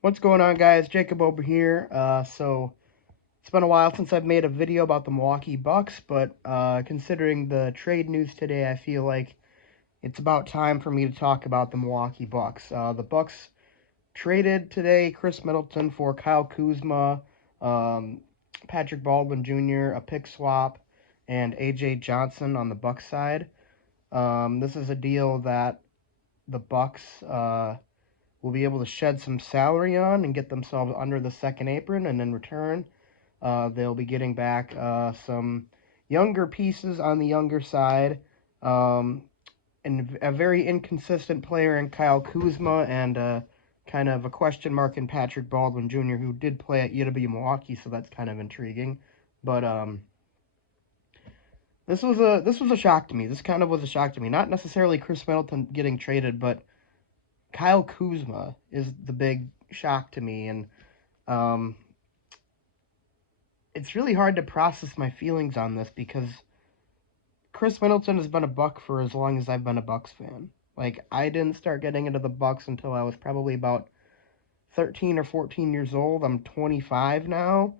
What's going on, guys? Jacob over here. So it's been a while since I've made a video about the Milwaukee Bucks, but considering the trade news today, I feel like it's about time for me to talk about the Milwaukee Bucks. The Bucks traded today Khris Middleton for Kyle Kuzma, um, Patrick Baldwin Jr., a pick swap, and AJ Johnson on the Bucks side. This is a deal that the Bucks will be able to shed some salary on and get themselves under the second apron, and in return, they'll be getting back some younger pieces on the younger side, um, and a very inconsistent player in Kyle Kuzma, and kind of a question mark in Patrick Baldwin Jr., who did play at UW Milwaukee, so that's kind of intriguing. But this was a shock to me. This kind of was a shock to me. Not necessarily Khris Middleton getting traded, but Kyle Kuzma is the big shock to me, and um, it's really hard to process my feelings on this because Khris Middleton has been a Buck for as long as I've been a Bucks fan. Like, I didn't start getting into the Bucks until I was probably about 13 or 14 years old. I'm 25 now,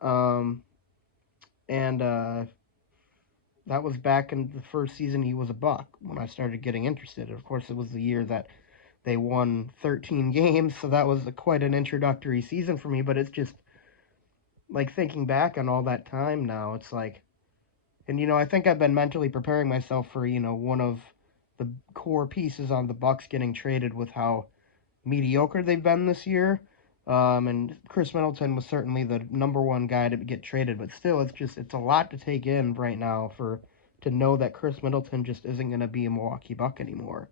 um, and that was back in the first season he was a Buck when I started getting interested. Of course, it was the year that they won 13 games, so that was quite an introductory season for me. But it's just like thinking back on all that time now, it's like, and I think I've been mentally preparing myself for one of the core pieces on the Bucks getting traded with how mediocre they've been this year. And Khris Middleton was certainly the number one guy to get traded, but still, it's a lot to take in right now for to know that Khris Middleton just isn't going to be a Milwaukee Buck anymore.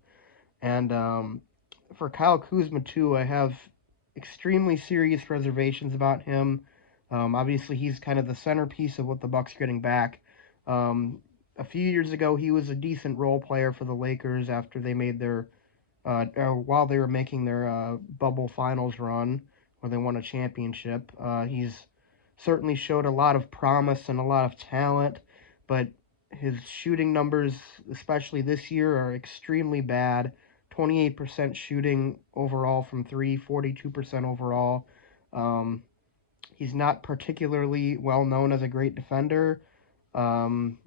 And for Kyle Kuzma too, I have extremely serious reservations about him. Obviously, he's kind of the centerpiece of what the Bucks are getting back. A few years ago, he was a decent role player for the Lakers after they made their while they were making their bubble finals run, where they won a championship. He's certainly showed a lot of promise and a lot of talent, but his shooting numbers, especially this year, are extremely bad. 28% shooting overall from three, 42% overall. Um, he's not particularly well known as a great defender. Um,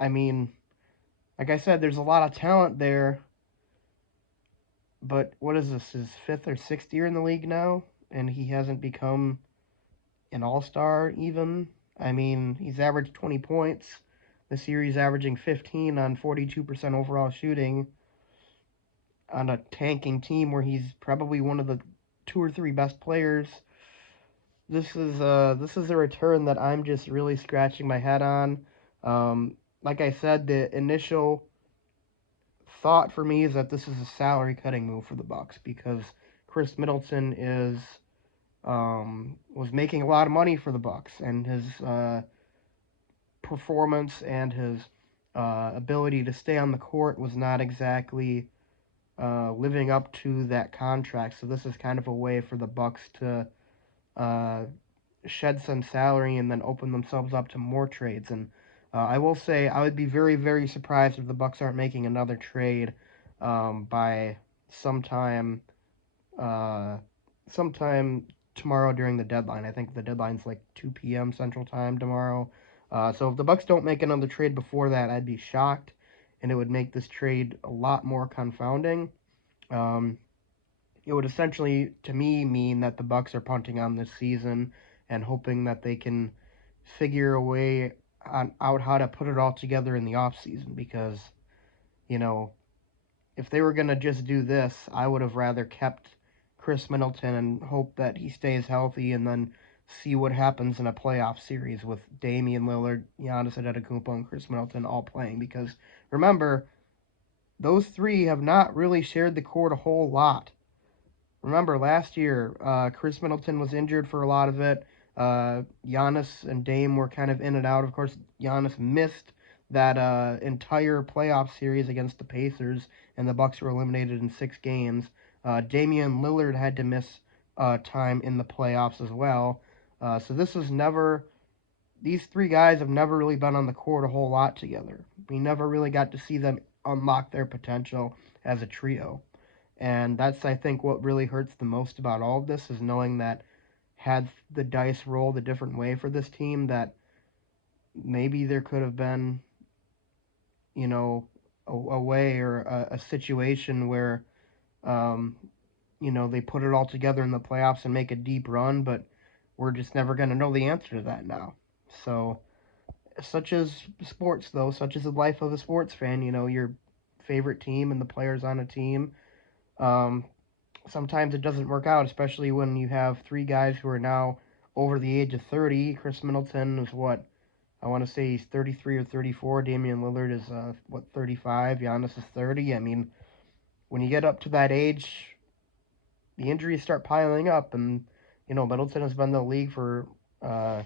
I mean, like I said, there's a lot of talent there, but what is this, his fifth or sixth year in the league now? And he hasn't become an all star even. I mean, he's averaged 20 points. This year he's averaging 15 on 42% overall shooting on a tanking team where he's probably one of the two or three best players. This is a return that I'm just really scratching my head on. Like I said, the initial thought for me is that this is a salary cutting move for the Bucks because Khris Middleton is was making a lot of money for the Bucks, and his performance and his ability to stay on the court was not exactly living up to that contract. So this is kind of a way for the Bucks to uh, shed some salary and then open themselves up to more trades. And I will say I would be very, very surprised if the Bucks aren't making another trade by sometime uh, sometime tomorrow during the deadline. I think the deadline's like 2 p.m. Central Time tomorrow. So if the Bucks don't make another trade before that, I'd be shocked, and it would make this trade a lot more confounding. Um, it would essentially, to me, mean that the Bucks are punting on this season and hoping that they can figure a way out how to put it all together in the off season. Because you know, if they were gonna just do this, I would have rather kept Khris Middleton and hope that he stays healthy, and then see what happens in a playoff series with Damian Lillard, Giannis Antetokounmpo, and Khris Middleton all playing. Because remember, those three have not really shared the court a whole lot. Remember, last year, Khris Middleton was injured for a lot of it. Giannis and Dame were kind of in and out. Of course, Giannis missed that entire playoff series against the Pacers, and the Bucks were eliminated in 6 games. Damian Lillard had to miss time in the playoffs as well. So this was never. These three guys have never really been on the court a whole lot together. We never really got to see them unlock their potential as a trio. And that's, I think, what really hurts the most about all of this is knowing that had the dice rolled a different way for this team, that maybe there could have been, you know, a way or a situation where, um, they put it all together in the playoffs and make a deep run, but we're just never going to know the answer to that now. So, such as sports, though, such as the life of a sports fan, your favorite team and the players on a team, um, sometimes it doesn't work out, especially when you have three guys who are now over the age of 30. Khris Middleton is what? I want to say he's 33 or 34. Damian Lillard is, 35. Giannis is 30. I mean, when you get up to that age, the injuries start piling up, and Middleton has been in the league for uh,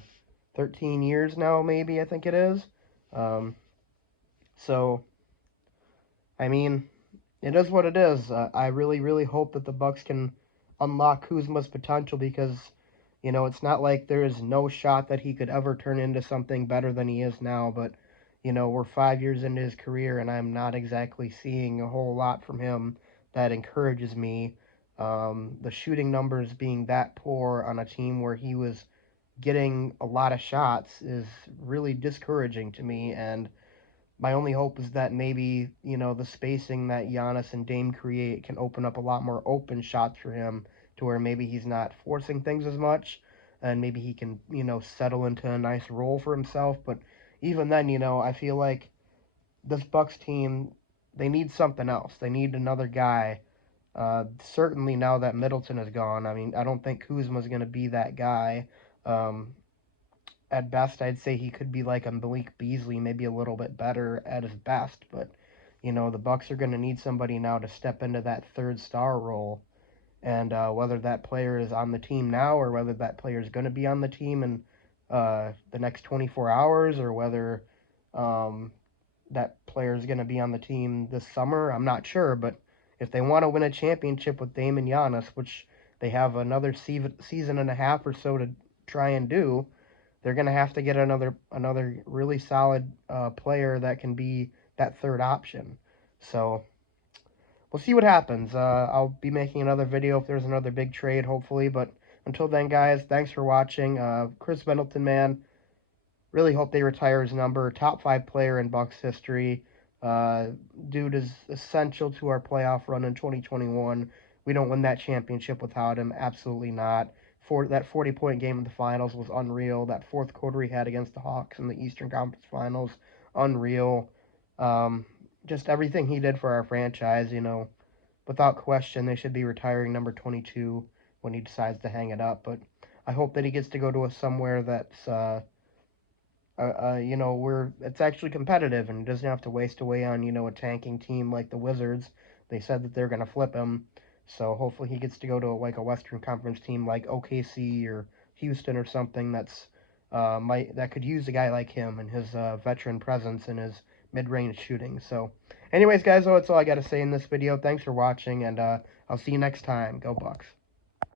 13 years now, maybe I think it is. Um, so I mean, it is what it is. I really, really hope that the Bucks can unlock Kuzma's potential because it's not like there is no shot that he could ever turn into something better than he is now. But we're 5 years into his career, and I'm not exactly seeing a whole lot from him that encourages me. The shooting numbers being that poor on a team where he was getting a lot of shots is really discouraging to me. And my only hope is that maybe, the spacing that Giannis and Dame create can open up a lot more open shots for him to where maybe he's not forcing things as much and maybe he can, settle into a nice role for himself. But even then, I feel like this Bucks team, they need something else. They need another guy. Certainly now that Middleton is gone, I mean, I don't think Kuzma's going to be that guy. Um, at best, I'd say he could be like a Malik Beasley, maybe a little bit better at his best. But the Bucks are going to need somebody now to step into that third star role, and whether that player is on the team now or whether that player is going to be on the team in the next 24 hours or whether um, that player is going to be on the team this summer, I'm not sure. But if they want to win a championship with Dame and Giannis, which they have another season and a half or so to try and do, they're going to have to get another really solid player that can be that third option. So we'll see what happens. I'll be making another video if there's another big trade, hopefully. But until then, guys, thanks for watching. Khris Middleton, man, really hope they retire his number. Top 5 player in Bucks history. Uh, Dude is essential to our playoff run in 2021. We don't win that championship without him. Absolutely not. That 40-point game in the finals was unreal. That fourth quarter he had against the Hawks in the Eastern Conference Finals, unreal. Um, just everything he did for our franchise, without question, they should be retiring number 22 when he decides to hang it up. But I hope that he gets to go to somewhere that's where it's actually competitive and doesn't have to waste away on, a tanking team like the Wizards. They said that they're going to flip him. So hopefully he gets to go to like a Western Conference team like OKC or Houston or something that could use a guy like him and his veteran presence and his mid-range shooting. So anyways, guys, that's all I got to say in this video. Thanks for watching, and I'll see you next time. Go Bucks.